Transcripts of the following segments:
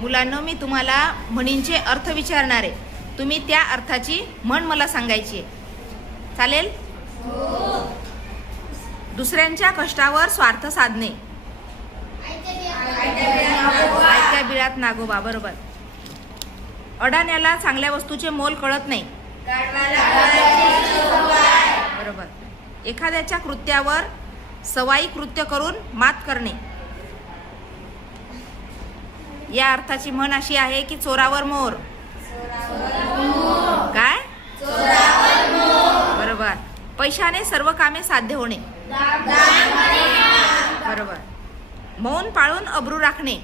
मुलांनो, मी तुम्हाला म्हणींचे अर्थ विचारणार आहे. तुम्ही त्या अर्थाची म्हण मला सांगायची आहे. चालेल? दुसऱ्यांच्या कष्टावर स्वार्थ साधणे. आयत्या बिळात नागोबा. बरोबर. अडाण्याला चांगल्या वस्तूचे मोल कळत नाही. बरोबर. एखाद्याच्या कृत्यावर सवाई कृत्य करून मात करणे. या अर्थाची म्हण अशी आहे की चोरावर मोर. काय? बरोबर. पैशाने सर्व कामे साध्य होणे. बरोबर. मौन पाळून अब्रू राखणे.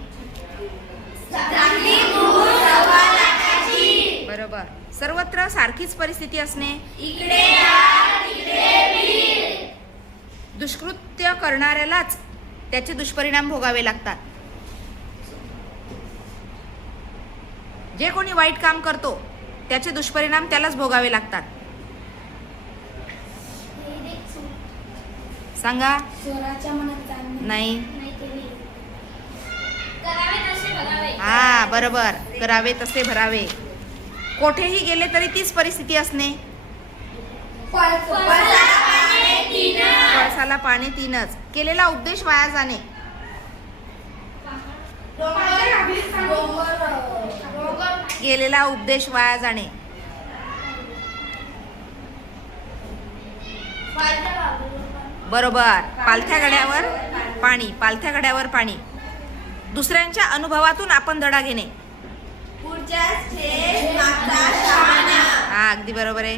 बरोबर. सर्वत्र सारखीच परिस्थिती असणे. दुष्कृत्य करणाऱ्यालाच त्याचे दुष्परिणाम भोगावे लागतात. जे कोणी वाईट काम करतो त्याचे दुष्परिणाम त्यालाच भोगावे लागतात. सांगा. नाही. हा, बरोबर. करावे तसे भरावे. कोठेही गेले तरी तीच परिस्थिती असणे. पळसाला पाणी तीनच. केलेला उपदेश वाया जाणे. केलेला उपदेश वाया जाणे. बरोबर. पालथ्या गड्यावर पाणी. पालथ्या गड्यावर पाणी. दुसऱ्यांच्या अनुभवातून आपण धडा घेणे. हा, अगदी बरोबर आहे.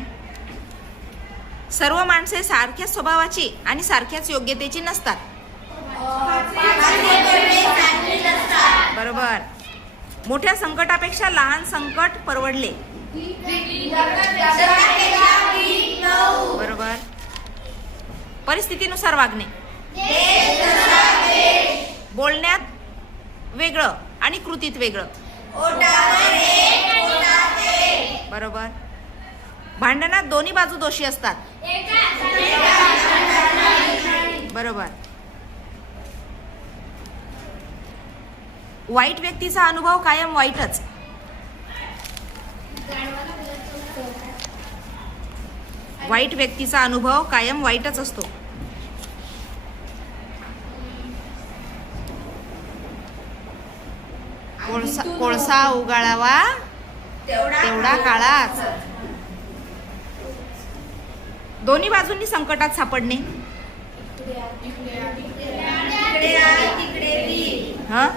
सर्व माणसे सारख्याच स्वभावाची आणि सारख्याच योग्यतेची नसतात. बरोबर. मोठ्या संकटापेक्षा लहान संकट परवडले. बरोबर. परिस्थितीनुसार वागणे. बोलण्यात वेगळं आणि कृतीत वेगळं. बरोबर. भांडणात दोन्ही बाजू दोषी असतात. बरोबर. वाईट व्यक्तीचा अनुभव कायम वाईटच. वाईट व्यक्तीचा अनुभव कायम वाईटच असतो. कोळसा उगाळावा तेवढा काळाच. दोन्ही बाजूंनी संकटात सापडणे. हा,